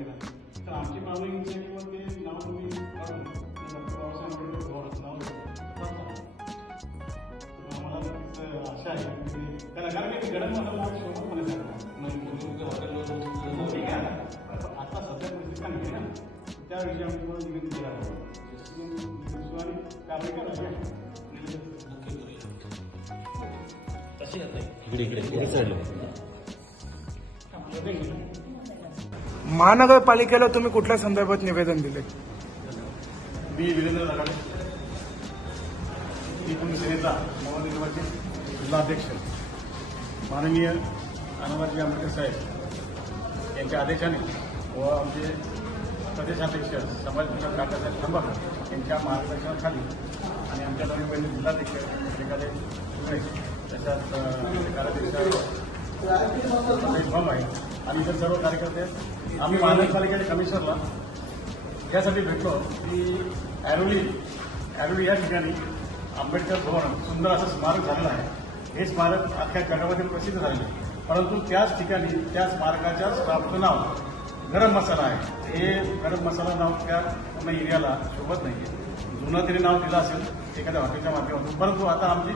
तर आमची मागणी इच्छा आहे किंवा ते नाव तुम्ही काढून बाबासाहेब आंबेडकर नाव तर आम्हाला आशा आहे की त्याला कारण की गरम मसाला हा ठीक आहे आता सध्या परिस्थिती ना त्याविषयी आम्ही तुम्हाला विनंती केला आणि कारवाई इकडे इकडे इकडे साईडला. महानगरपालिकेला तुम्ही कुठल्या संदर्भात निवेदन दिले? मी वीरेंद्र नगाडे एकूण सेनेचा नवनिर्वाचित जिल्हाध्यक्ष माननीय अनवाजी आंबेडकर साहेब यांच्या आदेशाने व आमचे प्रदेशाध्यक्ष समाज विकास काकासाहेब खंबाकर यांच्या मार्गदर्शनाखाली आणि आमच्या नवीन पहिले जिल्हाध्यक्ष एखादे सुरे तशाच कार्याध्यक्ष भाऊ आहे आम्ही इतर सर्व कार्यकर्ते आम्ही महानगरपालिकेच्या कमिशनरला यासाठी भेटलो की ॲरोली ॲरोली या ठिकाणी आंबेडकर भवन सुंदर असं स्मारक झालेलं आहे. हे स्मारक अख्ख्या जगामध्ये प्रसिद्ध झालेलं आहे. परंतु त्याच ठिकाणी त्या स्मारकाच्या स्टाफचं नाव गरम मसाला आहे. हे गरम मसाला नाव त्या पूर्ण एरियाला शोभत नाही आहे जुनं तरी नाव दिलं असेल एखाद्या हॉटेलच्या माध्यमातून. परंतु आता आमची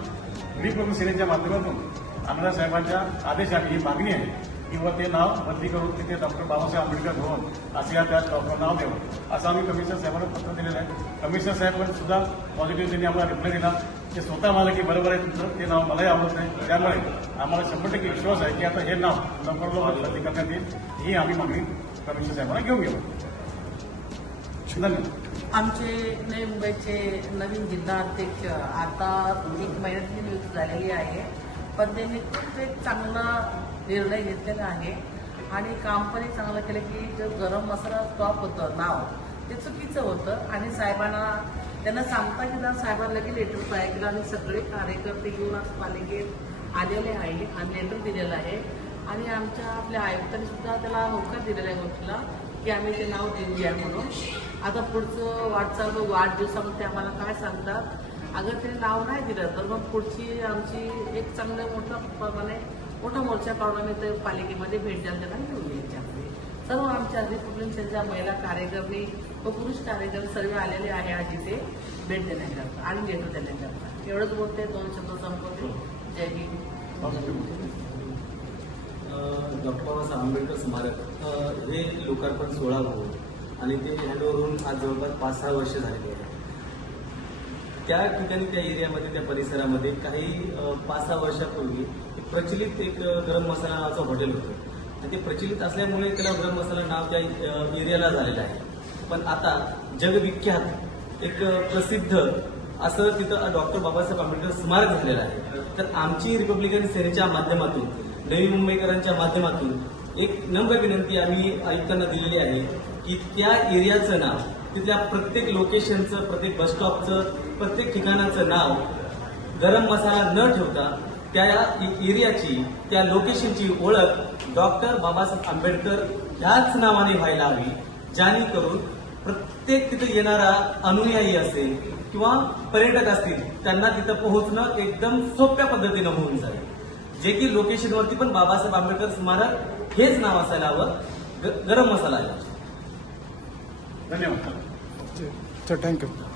गृहप्रमुख सेनेच्या माध्यमातून आमदार साहेबांच्या आदेशाने ही मागणी आहे. किंवा ते नाव बदली करून तिथे डॉक्टर बाबासाहेब आंबेडकर भवन असं या त्या डॉक्टर नाव द्यावं असं आम्ही कमिशनर साहेबांना पत्र दिलेलं आहे. कमिशनर साहेबांनी सुद्धा पॉझिटिव्ह त्यांनी आम्हाला रिप्लाय दिला. ते स्वतः मला की बरोबर आहे तुमचं ते नाव मलाही आवडत नाही. त्यामुळे आम्हाला शंभर टक्के विश्वास आहे की आता हे नाव लवकर लवकर बदली करण्यात येईल. ही आम्ही मागणी कमिशनर साहेबांना घेऊन घेऊ धन्यवाद. आमचे नवी मुंबईचे नवीन जिल्हा अध्यक्ष आता एक महिन्यात नियुक्त झालेली आहे. पण त्यांनी खूप एक चांगला निर्णय घेतलेला आहे. आणि काम पण एक चांगलं केलं की जो गरम मसाला स्टॉप होतं नाव ते चुकीचं होतं. आणि साहेबांना त्यांना सांगता की साहेबांना लगेच लेटर तयार केलं. आणि सगळे कार्यकर्ते घेऊन आज पालिकेत आलेले आहे आणि लेटर दिलेलं आहे. आणि आमच्या आपल्या आयुक्तांनी सुद्धा त्याला होकार दिलेला आहे गोष्टीला की आम्ही ते नाव देऊया म्हणून. आता पुढचं वाटचाल वाढ दिवसामध्ये आम्हाला काय सांगतात? अगर ते नाव नाही दिलं तर मग पुढची आमची एक चांगलं मोठं प्रमाणे मोठा मोर्चा काढून आम्ही ते पालिकेमध्ये भेट द्यायला त्यांना घेऊन यायच्यामध्ये सर्व आमच्या रिपब्लिकन सेलच्या महिला कार्यकर्ते व पुरुष कार्यकर्ते सर्व आलेले आहे आज इथे. भेट देण्याकरता आणि लेटर देण्याकरता. एवढंच बोलते दोन शब्द संपवते. जय हिंद. डॉक्टर बाबासाहेब आंबेडकर स्मारक हे लोकार्पण सोहळा होतो. आणि ते हँडओव्हर होऊन आज जवळपास पाच सहा वर्ष झाले त्या ठिकाणी त्या एरियामध्ये त्या परिसरामध्ये काही पाच सहा वर्षापूर्वी प्रचलित एक गरम मसाला नावाचं हॉटेल होतं. आणि ते प्रचलित असल्यामुळे त्याला गरम मसाला नाव त्या एरियाला झालेलं आहे. पण आता जगविख्यात एक प्रसिद्ध असं तिथं डॉक्टर बाबासाहेब आंबेडकर स्मारक झालेलं आहे. तर आमची रिपब्लिकन सेनेच्या माध्यमातून नवी मुंबईकरांच्या माध्यमातून एक नम्र विनंती आम्ही आयुक्तांना दिलेली आहे की त्या एरियाचं नाव तिथल्या प्रत्येक लोकेशनचं प्रत्येक बसस्टॉपचं प्रत्येक ठिकाणाचं नाव गरम मसाला न ठेवता त्या एरियाची त्या लोकेशनची ओळख डॉक्टर बाबासाहेब आंबेडकर ह्याच नावाने व्हायला हवी ज्याने करून प्रत्येक तिथे येणारा अनुयायी असेल किंवा पर्यटक असतील त्यांना तिथं पोहोचणं एकदम सोप्या पद्धतीनं होऊन जाईल. जे की लोकेशनवरती पण बाबासाहेब आंबेडकर स्मारक हेच नाव असायला हवं ग- गरम मसाला आहे. धन्यवाद. थँक्यू